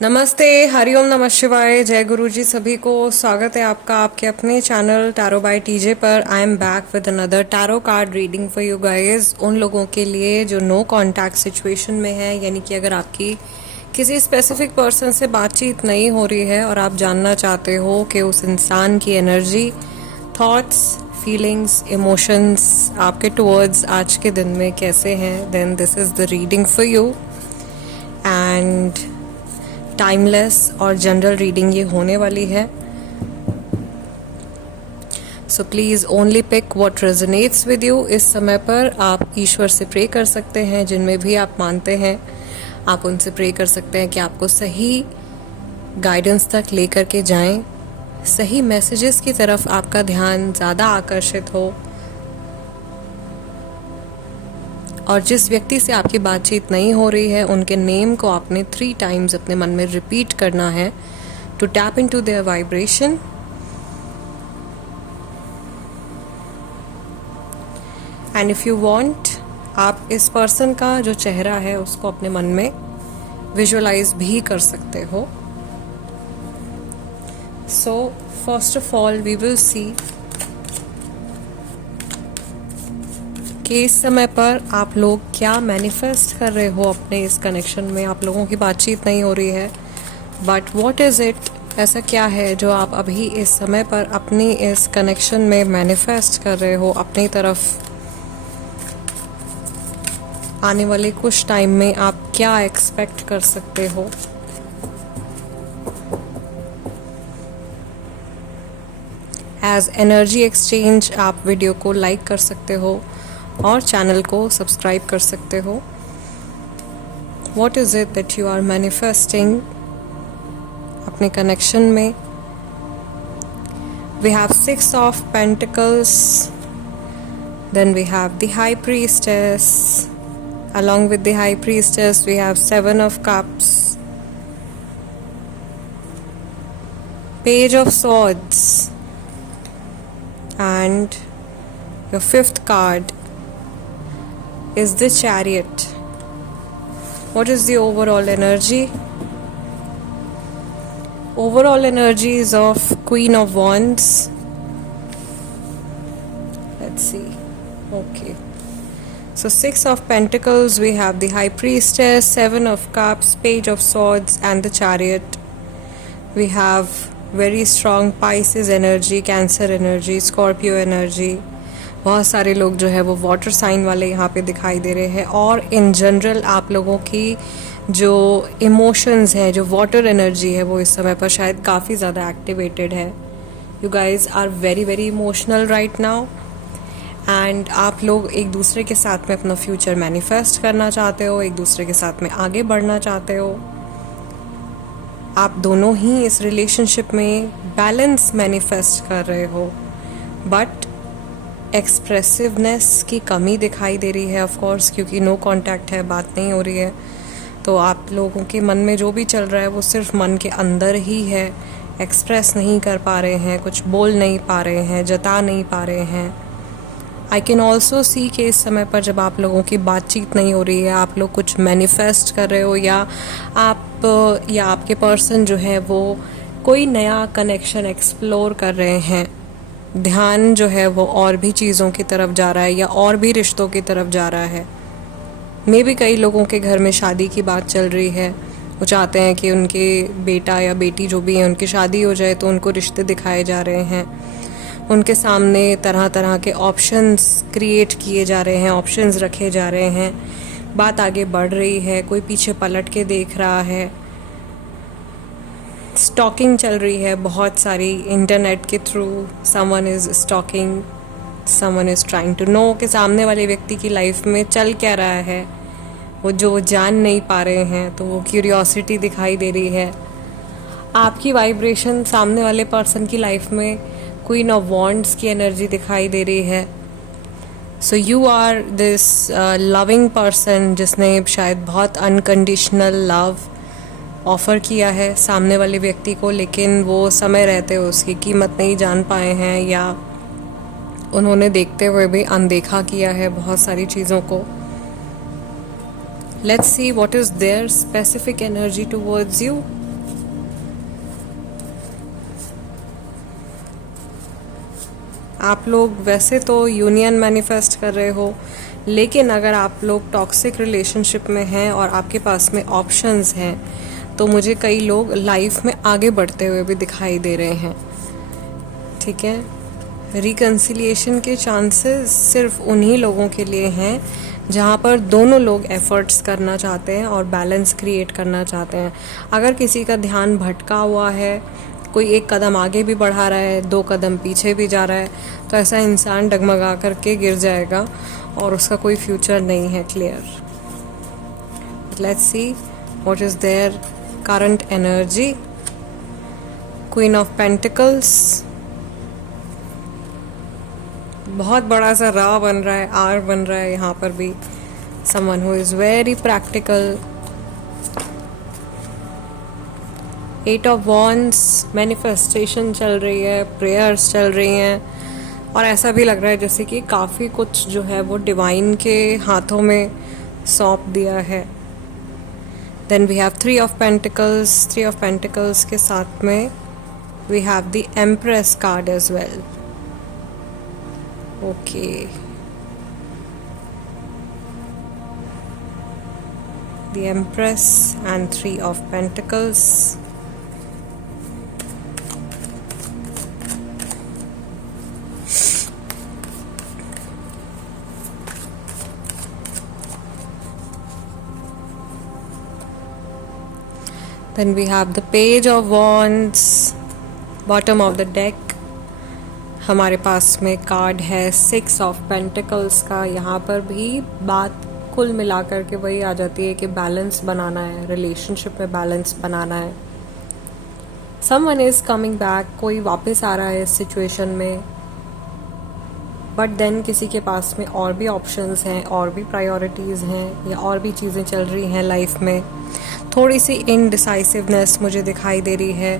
नमस्ते, हरिओम, नमः शिवाय, जय गुरु जी। सभी को स्वागत है आपका आपके अपने चैनल टैरो बाय टीजे पर। I am back with another tarot card reading for you guys. उन लोगों के लिए जो नो कांटेक्ट सिचुएशन में है, यानी कि अगर आपकी किसी स्पेसिफिक पर्सन से बातचीत नहीं हो रही है और आप जानना चाहते हो कि उस इंसान की एनर्जी, थॉट्स, फीलिंग्स, इमोशंस आपके टुवर्ड्स आज के दिन में कैसे हैं, then this is the reading for you. And timeless और जनरल रीडिंग ये होने वाली है। So please only pick what resonates with you. इस समय पर आप ईश्वर से प्रे कर सकते हैं, जिनमें भी आप मानते हैं आप उनसे प्रे कर सकते हैं कि आपको सही गाइडेंस तक लेकर के जाएं, सही मैसेजेस की तरफ आपका ध्यान ज़्यादा आकर्षित हो, और जिस व्यक्ति से आपकी बातचीत नहीं हो रही है उनके नेम को आपने 3 टाइम्स अपने मन में रिपीट करना है to tap into their vibration. And if you want, आप इस पर्सन का जो चेहरा है उसको अपने मन में विजुअलाइज भी कर सकते हो। So first of all we will see कि इस समय पर आप लोग क्या मैनिफेस्ट कर रहे हो अपने इस कनेक्शन में। आप लोगों की बातचीत नहीं हो रही है, बट व्हाट इज़ इट, ऐसा क्या है जो आप अभी इस समय पर अपनी इस कनेक्शन में मैनिफेस्ट कर रहे हो। अपनी तरफ आने वाले कुछ टाइम में आप क्या एक्सपेक्ट कर सकते हो। एज एनर्जी एक्सचेंज आप वीडियो को लाइक कर सकते हो और चैनल को सब्सक्राइब कर सकते हो। What is it that you are manifesting अपने कनेक्शन में। We have 6 of Pentacles, then we have the High Priestess, along with the High Priestess we have 7 of Cups, Page of Swords, and your 5th card is the Chariot. What is the overall energy? Overall energy is of Queen of Wands. Let's see. Okay. So 6 of Pentacles, we have the High Priestess, 7 of Cups, Page of Swords, and the Chariot. We have very strong Pisces energy, Cancer energy, Scorpio energy. बहुत सारे लोग जो है वो water sign वाले यहाँ पे दिखाई दे रहे हैं, और इन जनरल आप लोगों की जो इमोशंस हैं, जो वाटर एनर्जी है, वो इस समय पर शायद काफ़ी ज़्यादा एक्टिवेटेड है। You guys are very very emotional right now, and आप लोग एक दूसरे के साथ में अपना फ्यूचर मैनिफेस्ट करना चाहते हो, एक दूसरे के साथ में आगे बढ़ना चाहते हो। आप दोनों ही इस रिलेशनशिप में बैलेंस मैनिफेस्ट कर रहे हो, बट एक्सप्रेसिवनेस की कमी दिखाई दे रही है ऑफ कोर्स, क्योंकि नो कांटेक्ट है, बात नहीं हो रही है। तो आप लोगों के मन में जो भी चल रहा है वो सिर्फ मन के अंदर ही है, एक्सप्रेस नहीं कर पा रहे हैं, कुछ बोल नहीं पा रहे हैं, जता नहीं पा रहे हैं। आई कैन ऑल्सो सी कि इस समय पर जब आप लोगों की बातचीत नहीं हो रही है, आप लोग कुछ मैनिफेस्ट कर रहे हो, या आपके पर्सन जो है वो कोई नया कनेक्शन एक्सप्लोर कर रहे हैं। ध्यान जो है वो और भी चीज़ों की तरफ जा रहा है, या और भी रिश्तों की तरफ जा रहा है। मे भी कई लोगों के घर में शादी की बात चल रही है, वो चाहते हैं कि उनके बेटा या बेटी जो भी है उनकी शादी हो जाए, तो उनको रिश्ते दिखाए जा रहे हैं, उनके सामने तरह तरह के ऑप्शंस क्रिएट किए जा रहे हैं, ऑप्शंस रखे जा रहे हैं, बात आगे बढ़ रही है, कोई पीछे पलट के देख रहा है। स्टॉकिंग चल रही है बहुत सारी इंटरनेट के through, someone is stalking, someone is trying to know कि सामने वाले व्यक्ति की लाइफ में चल क्या रहा है, वो जो जान नहीं पा रहे हैं, तो वो क्यूरियोसिटी दिखाई दे रही है। आपकी वाइब्रेशन सामने वाले पर्सन की लाइफ में क्वीन ऑफ वॉन्ड्स की एनर्जी दिखाई दे रही है। So you are this loving person जिसने शायद बहुत अनकंडीशनल लव ऑफ़र किया है सामने वाले व्यक्ति को, लेकिन वो समय रहते हुए उसकी कीमत नहीं जान पाए हैं, या उन्होंने देखते हुए भी अनदेखा किया है बहुत सारी चीज़ों को। Let's see what is there specific energy towards you. आप लोग वैसे तो यूनियन मैनिफेस्ट कर रहे हो, लेकिन अगर आप लोग टॉक्सिक रिलेशनशिप में हैं और आपके पास में ऑप्शंस हैं, तो मुझे कई लोग लाइफ में आगे बढ़ते हुए भी दिखाई दे रहे हैं। ठीक है, रिकन्सिलिएशन के चांसेस सिर्फ उन्हीं लोगों के लिए हैं जहाँ पर दोनों लोग एफर्ट्स करना चाहते हैं और बैलेंस क्रिएट करना चाहते हैं। अगर किसी का ध्यान भटका हुआ है, कोई एक कदम आगे भी बढ़ा रहा है, 2 कदम पीछे भी जा रहा है, तो ऐसा इंसान डगमगा करके गिर जाएगा और उसका कोई फ्यूचर नहीं है clear. Let's see what is their current energy. Queen of pentacles, बहुत बड़ा सा रा बन रहा है, आर बन रहा है यहाँ पर भी। Someone who is very practical. 8 of wands, manifestation चल रही है, प्रेयर्स चल रही हैं, और ऐसा भी लग रहा है जैसे कि काफ़ी कुछ जो है वो डिवाइन के हाथों में सौंप दिया है। Then we have 3 of pentacles. 3 of pentacles के साथ में we have the empress card as well. Okay, the Empress and 3 of Pentacles. Then we have the Page of Wands, bottom of the deck. हमारे पास में card है 6 of pentacles का। यहाँ पर भी बात कुल मिलाकर के वही आ जाती है कि बैलेंस बनाना है, रिलेशनशिप में बैलेंस बनाना है। समवन इज कमिंग बैक, कोई वापस आ रहा है इस सिचुएशन में, बट देन किसी के पास में और भी ऑप्शंस हैं, और भी प्रायोरिटीज़ हैं, या और भी चीज़ें चल रही हैं लाइफ में। थोड़ी सी इनडिसाइसिवनेस मुझे दिखाई दे रही है,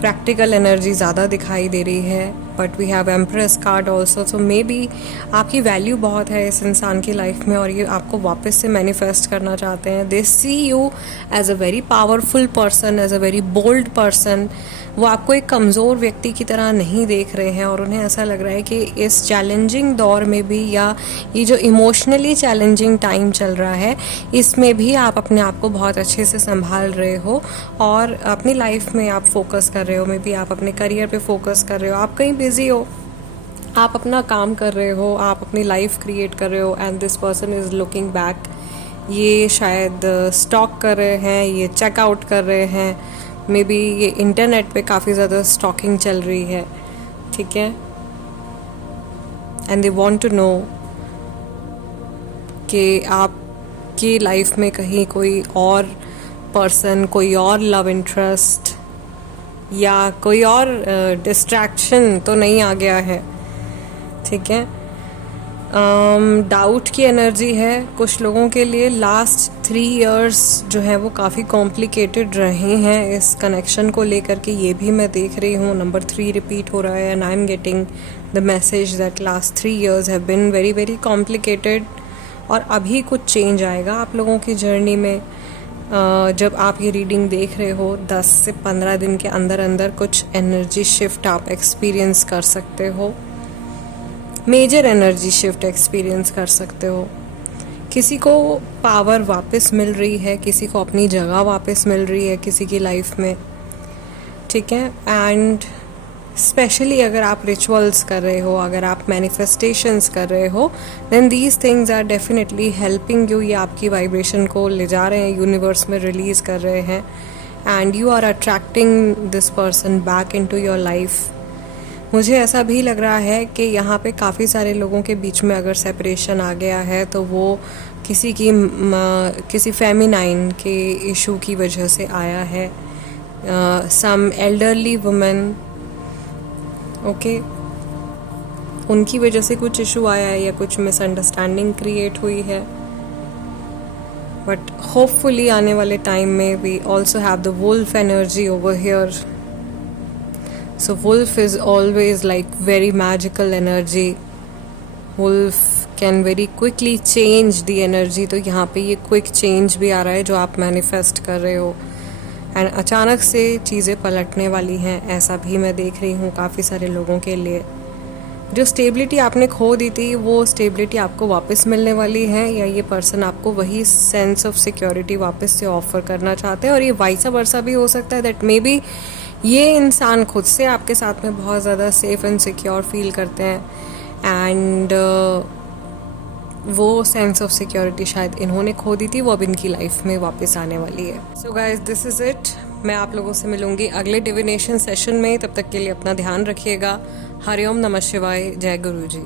प्रैक्टिकल एनर्जी ज़्यादा दिखाई दे रही है, but we have empress card also. So may be आपकी वैल्यू बहुत है इस इंसान की लाइफ में और ये आपको वापस से मैनिफेस्ट करना चाहते हैं। They see you as a very powerful person, as a very bold person. वो आपको एक कमज़ोर व्यक्ति की तरह नहीं देख रहे हैं और उन्हें ऐसा लग रहा है कि इस चैलेंजिंग दौर में भी, या ये जो इमोशनली चैलेंजिंग टाइम चल रहा है, इसमें भी आप अपने आप को बहुत अच्छे से संभाल रहे हो और अपनी लाइफ में आप फोकस कर रहे हो। मे बी आप अपने करियर पे फोकस कर रहे हो, आप कहीं बिजी हो, आप अपना काम कर रहे हो, आप अपनी लाइफ क्रिएट कर रहे हो, and this person is looking back. ये शायद स्टॉक कर रहे हैं, ये चेकआउट कर रहे हैं, मे बी ये इंटरनेट पे काफ़ी ज़्यादा स्टॉकिंग चल रही है। ठीक है, and they want to know कि आपकी लाइफ में कहीं कोई और पर्सन, कोई और लव इंटरेस्ट या कोई और डिस्ट्रैक्शन तो नहीं आ गया है। ठीक है, डाउट की एनर्जी है कुछ लोगों के लिए। लास्ट 3 इयर्स जो है वो काफ़ी कॉम्प्लिकेटेड रहे हैं इस कनेक्शन को लेकर के, ये भी मैं देख रही हूँ। नंबर 3 रिपीट हो रहा है and I am getting the message that last 3 years have been very very complicated. और अभी कुछ चेंज आएगा आप लोगों की जर्नी में। जब आप ये रीडिंग देख रहे हो 10 से 15 दिन के अंदर अंदर कुछ एनर्जी शिफ्ट आप एक्सपीरियंस कर सकते हो, मेजर एनर्जी शिफ्ट एक्सपीरियंस कर सकते हो। किसी को पावर वापस मिल रही है, किसी को अपनी जगह वापस मिल रही है किसी की लाइफ में। ठीक है, एंड स्पेशली अगर आप रिचुअल्स कर रहे हो, अगर आप मैनिफेस्टेशंस कर रहे हो, then these things are definitely helping you. ये आपकी वाइब्रेशन को ले जा रहे हैं, यूनिवर्स में रिलीज कर रहे हैं, and you are attracting this person back into your life. मुझे ऐसा भी लग रहा है कि यहाँ पे काफ़ी सारे लोगों के बीच में अगर सेपरेशन आ गया है तो वो किसी फेमिनाइन के इशू की वजह से आया है। सम एल्डरली वुमेन, ओके, उनकी वजह से कुछ इशू आया है या कुछ मिसअंडरस्टैंडिंग क्रिएट हुई है। बट होपफुली आने वाले टाइम में we also have the wolf energy over here. So wolf is always like very magical energy. Wolf can very quickly change the energy. तो यहाँ पे ये quick change भी आ रहा है जो आप manifest कर रहे हो, एंड अचानक से चीज़ें पलटने वाली हैं, ऐसा भी मैं देख रही हूँ काफ़ी सारे लोगों के लिए। जो स्टेबिलिटी आपने खो दी थी वो स्टेबिलिटी आपको वापस मिलने वाली है, या ये पर्सन आपको वही सेंस ऑफ सिक्योरिटी वापस से ऑफर करना चाहते हैं। और ये वाइसा वर्सा भी हो सकता है दैट मे बी ये इंसान खुद से आपके साथ में बहुत ज़्यादा सेफ एंड सिक्योर फील करते हैं एंड वो सेंस ऑफ सिक्योरिटी शायद इन्होंने खो दी थी, वो अब इनकी लाइफ में वापस आने वाली है। So guys this is it. मैं आप लोगों से मिलूंगी अगले डिविनेशन सेशन में। तब तक के लिए अपना ध्यान रखिएगा। हरिओम नमः शिवाय। जय गुरु जी।